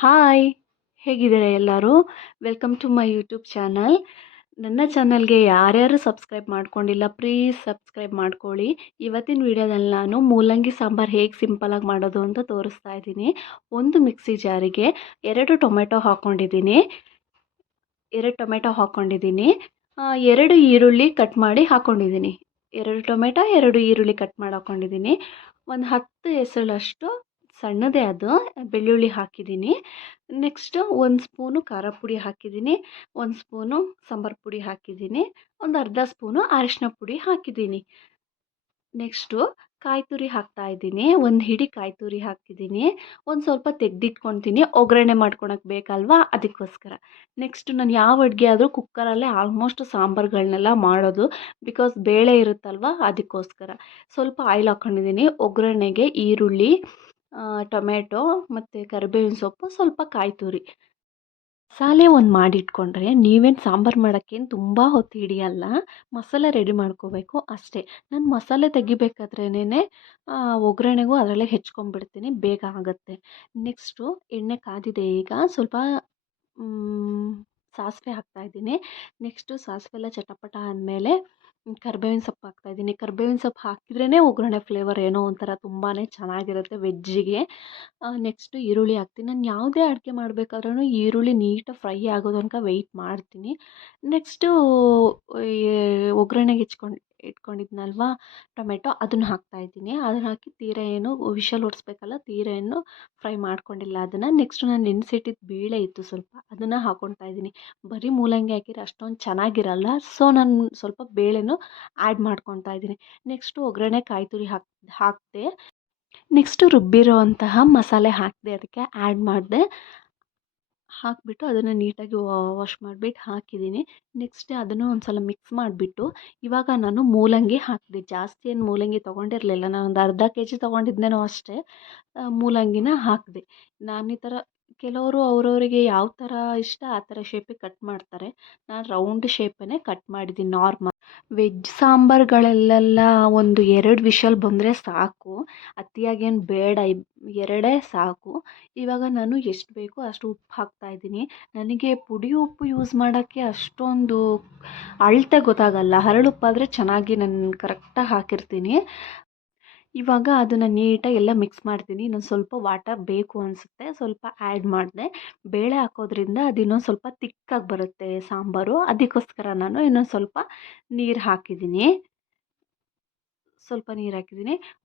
Hi, ಹೇಗಿದ್ದೀರಾ ಎಲ್ಲರೂ? Welcome to my YouTube channel. ನನ್ನ ಚಾನಲ್ಗೆ ಯಾರ್ಯಾರು ಸಬ್ಸ್ಕ್ರೈಬ್ ಮಾಡ್ಕೊಂಡಿಲ್ಲ ಪ್ಲೀಸ್ ಸಬ್ಸ್ಕ್ರೈಬ್ ಮಾಡ್ಕೊಳ್ಳಿ. ಇವತ್ತಿನ ವಿಡಿಯೋದಲ್ಲಿ ನಾನು ಮೂಲಂಗಿ ಸಾಂಬಾರು ಹೇಗೆ ಸಿಂಪಲಾಗಿ ಮಾಡೋದು ಅಂತ ತೋರಿಸ್ತಾ ಇದ್ದೀನಿ. ಒಂದು ಮಿಕ್ಸಿ ಜಾರಿಗೆ 2 ಟೊಮೆಟೊ ಹಾಕ್ಕೊಂಡಿದ್ದೀನಿ. 2 ಈರುಳ್ಳಿ ಕಟ್ ಮಾಡಿ ಹಾಕ್ಕೊಂಡಿದ್ದೀನಿ. 2 ಟೊಮೆಟೊ 2 ಈರುಳ್ಳಿ ಕಟ್ ಮಾಡಿ ಹಾಕ್ಕೊಂಡಿದ್ದೀನಿ. ಒಂದು 10 ಎಸಳಷ್ಟು ಸಣ್ಣದೇ ಅದು ಬೆಳ್ಳುಳ್ಳಿ ಹಾಕಿದ್ದೀನಿ. ನೆಕ್ಸ್ಟು 1 ಸ್ಪೂನು ಖಾರ ಪುಡಿ ಹಾಕಿದ್ದೀನಿ. 1 ಸ್ಪೂನು ಸಾಂಬಾರು ಪುಡಿ ಹಾಕಿದ್ದೀನಿ. ಒಂದು ಅರ್ಧ ಸ್ಪೂನು ಅರಿಶಿನ ಪುಡಿ ಹಾಕಿದ್ದೀನಿ. ನೆಕ್ಸ್ಟು ಕಾಯಿ ತುರಿ ಹಾಕ್ತಾಯಿದ್ದೀನಿ. ಒಂದು ಹಿಡಿ ಕಾಯಿ ತುರಿ ಹಾಕಿದ್ದೀನಿ. ಒಂದು ಸ್ವಲ್ಪ ತೆಗೆದಿಟ್ಕೊತೀನಿ, ಒಗ್ಗರಣೆ ಮಾಡ್ಕೊಳಕ್ಕೆ ಬೇಕಲ್ವಾ ಅದಕ್ಕೋಸ್ಕರ. ನೆಕ್ಸ್ಟ್ ನಾನು ಯಾವ ಅಡುಗೆ ಆದರೂ ಕುಕ್ಕರಲ್ಲೇ ಆಲ್ಮೋಸ್ಟ್ ಸಾಂಬಾರುಗಳನ್ನೆಲ್ಲ ಮಾಡೋದು, ಬಿಕಾಸ್ ಬೇಳೆ ಇರುತ್ತಲ್ವ ಅದಕ್ಕೋಸ್ಕರ. ಸ್ವಲ್ಪ ಆಯಿಲ್ ಹಾಕ್ಕೊಂಡಿದ್ದೀನಿ. ಒಗ್ಗರಣೆಗೆ ಈರುಳ್ಳಿ, ಟೊಮೆಟೊ ಮತ್ತು ಕರಿಬೇವಿನ ಸೊಪ್ಪು, ಸ್ವಲ್ಪ ಕಾಯಿ ತುರಿ. ಮಸಾಲೆ ಒಂದು ಮಾಡಿಟ್ಕೊಂಡ್ರೆ ನೀವೇನು ಸಾಂಬಾರು ಮಾಡೋಕ್ಕೇನು ತುಂಬ ಹೊತ್ತು ಹಿಡಿಯಲ್ಲ. ಮಸಾಲೆ ರೆಡಿ ಮಾಡ್ಕೋಬೇಕು ಅಷ್ಟೇ. ನಾನು ಮಸಾಲೆ ತೆಗಿಬೇಕಾದ್ರೇನೆ ಒಗ್ಗರಣೆಗೂ ಅದರಲ್ಲೇ ಹೆಚ್ಕೊಂಡ್ಬಿಡ್ತೀನಿ, ಬೇಗ ಆಗುತ್ತೆ. ನೆಕ್ಸ್ಟು ಎಣ್ಣೆ ಕಾದಿದೆ. ಈಗ ಸ್ವಲ್ಪ ಸಾಸಿವೆ ಹಾಕ್ತಾಯಿದ್ದೀನಿ. ನೆಕ್ಸ್ಟು ಸಾಸಿವೆ ಎಲ್ಲ ಚಟಪಟ ಆದಮೇಲೆ ಕರ್ಬೇವಿನ ಸೊಪ್ಪು ಹಾಕ್ತಾಯಿದ್ದೀನಿ. ಕರ್ಬೇವಿನ ಸೊಪ್ಪು ಹಾಕಿದ್ರೇ ಒಗ್ಗರಣೆ ಫ್ಲೇವರ್ ಏನೋ ಒಂಥರ ತುಂಬಾ ಚೆನ್ನಾಗಿರುತ್ತೆ ವೆಜ್ಜಿಗೆ. ನೆಕ್ಸ್ಟು ಈರುಳ್ಳಿ ಹಾಕ್ತೀನಿ. ನಾನು ಯಾವುದೇ ಅಡುಗೆ ಮಾಡಬೇಕಾದ್ರೂ ಈರುಳ್ಳಿ ನೀಟಾಗಿ ಫ್ರೈ ಆಗೋ ತನಕ ವೆಯ್ಟ್ ಮಾಡ್ತೀನಿ. ನೆಕ್ಸ್ಟು ಒಗ್ಗರಣೆಗೆ ಇಟ್ಕೊಂಡಿದ್ನಲ್ವ ಟೊಮೆಟೊ, ಅದನ್ನು ಹಾಕ್ತಾಯಿದ್ದೀನಿ. ಅದನ್ನು ಹಾಕಿ ತೀರ ಏನು ವಿಷಲ್ ಹೊಡಿಸ್ಬೇಕಲ್ಲ, ತೀರ ಏನು ಫ್ರೈ ಮಾಡ್ಕೊಂಡಿಲ್ಲ ಅದನ್ನು. ನೆಕ್ಸ್ಟು ನಾನು ನೆನೆಸಿಟ್ಟಿದ್ದ ಬೇಳೆ ಇತ್ತು ಸ್ವಲ್ಪ, ಅದನ್ನು ಹಾಕ್ಕೊಳ್ತಾ ಇದ್ದೀನಿ. ಬರೀ ಮೂಲಂಗಿ ಹಾಕಿದ್ರೆ ಅಷ್ಟೊಂದು ಚೆನ್ನಾಗಿರಲ್ಲ, ಸೊ ನಾನು ಸ್ವಲ್ಪ ಬೇಳೆನೂ ಆ್ಯಡ್ ಮಾಡ್ಕೊತಾ ಇದ್ದೀನಿ. ನೆಕ್ಸ್ಟು ಒಗ್ಗರಣೆ ಕಾಯಿ ತುರಿ ಹಾಕಿದೆ. ನೆಕ್ಸ್ಟು ರುಬ್ಬಿರೋ ಅಂತಹ ಮಸಾಲೆ ಹಾಕಿದೆ, ಅದಕ್ಕೆ ಆ್ಯಡ್ ಮಾಡಿದೆ. ಹಾಕಿಬಿಟ್ಟು ಅದನ್ನು ನೀಟಾಗಿ ವಾಶ್ ಮಾಡಿಬಿಟ್ಟು ಹಾಕಿದ್ದೀನಿ. ನೆಕ್ಸ್ಟ್ ಅದನ್ನು ಒಂದು ಸಲ ಮಿಕ್ಸ್ ಮಾಡಿಬಿಟ್ಟು ಇವಾಗ ನಾನು ಮೂಲಂಗಿ ಹಾಕಿದೆ. ಜಾಸ್ತಿ ಏನು ಮೂಲಂಗಿ ತೊಗೊಂಡಿರಲಿಲ್ಲ, ನಾನು ಒಂದು ಅರ್ಧ ಕೆಜಿ ತೊಗೊಂಡಿದ್ದೇನೋ ಅಷ್ಟೇ. ಮೂಲಂಗಿನ ಹಾಕಿದೆ. ನಾನು ಈ ಥರ ಕೆಲವರು ಅವರವರಿಗೆ ಯಾವ ಥರ ಇಷ್ಟ ಆ ಥರ ಶೇಪಿಗೆ ಕಟ್ ಮಾಡ್ತಾರೆ. ನಾನು ರೌಂಡ್ ಶೇಪನ್ನೇ ಕಟ್ ಮಾಡಿದ್ದೀನಿ ನಾರ್ಮಲ್. ವೆಜ್ ಸಾಂಬಾರುಗಳಲ್ಲೆಲ್ಲ ಒಂದು 2 ವಿಷಲ್ ಬಂದರೆ ಸಾಕು, ಅತಿಯಾಗೇನು ಬೇಡ, 2 ಸಾಕು. ಇವಾಗ ನಾನು ಎಷ್ಟು ಬೇಕೋ ಅಷ್ಟು ಉಪ್ಪು ಹಾಕ್ತಾಯಿದ್ದೀನಿ. ನನಗೆ ಪುಡಿ ಉಪ್ಪು ಯೂಸ್ ಮಾಡೋಕ್ಕೆ ಅಷ್ಟೊಂದು ಅಳತೆ ಗೊತ್ತಾಗಲ್ಲ. ಹರಳುಪ್ಪಾದರೆ ಚೆನ್ನಾಗಿ ನಾನು ಕರೆಕ್ಟಾಗಿ ಹಾಕಿರ್ತೀನಿ. ಇವಾಗ ಅದನ್ನು ನೀಟಾಗಿ ಎಲ್ಲ ಮಿಕ್ಸ್ ಮಾಡ್ತೀನಿ. ಇನ್ನೊಂದು ಸ್ವಲ್ಪ ವಾಟರ್ ಬೇಕು ಅನಿಸುತ್ತೆ, ಸ್ವಲ್ಪ ಆ್ಯಡ್ ಮಾಡಿದೆ. ಬೇಳೆ ಹಾಕೋದ್ರಿಂದ ಅದು ಇನ್ನೊಂದು ಸ್ವಲ್ಪ ತಿಕ್ಕಾಗಿ ಬರುತ್ತೆ ಸಾಂಬಾರು, ಅದಕ್ಕೋಸ್ಕರ ನಾನು ಇನ್ನೊಂದು ಸ್ವಲ್ಪ ನೀರು ಹಾಕಿದ್ದೀನಿ.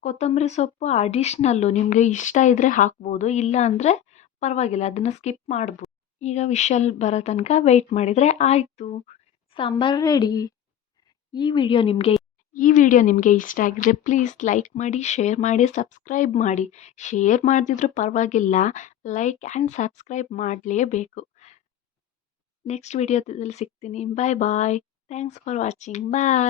ಕೊತ್ತಂಬರಿ ಸೊಪ್ಪು ಅಡಿಷ್ನಲ್ಲು, ನಿಮಗೆ ಇಷ್ಟ ಇದ್ದರೆ ಹಾಕ್ಬೋದು, ಇಲ್ಲ ಅಂದರೆ ಪರವಾಗಿಲ್ಲ, ಅದನ್ನು ಸ್ಕಿಪ್ ಮಾಡ್ಬೋದು. ಈಗ ವಿಷಲ್ ಬರೋ ತನಕ ವೆಯ್ಟ್ ಮಾಡಿದರೆ ಆಯಿತು, ಸಾಂಬಾರು ರೆಡಿ. ಈ ವಿಡಿಯೋ ನಿಮಗೆ ಇಷ್ಟ ಆಗಿದ್ರೆ ಪ್ಲೀಸ್ ಲೈಕ್ ಮಾಡಿ, ಶೇರ್ ಮಾಡಿ, ಸಬ್ಸ್ಕ್ರೈಬ್ ಮಾಡಿ. ಶೇರ್ ಮಾಡದಿದ್ರೂ ಪರವಾಗಿಲ್ಲ, ಲೈಕ್ ಆ್ಯಂಡ್ ಸಬ್ಸ್ಕ್ರೈಬ್ ಮಾಡಲೇಬೇಕು. ನೆಕ್ಸ್ಟ್ ವಿಡಿಯೋದಲ್ಲಿ ಸಿಗ್ತೀನಿ. Bye bye. Thanks for watching. Bye.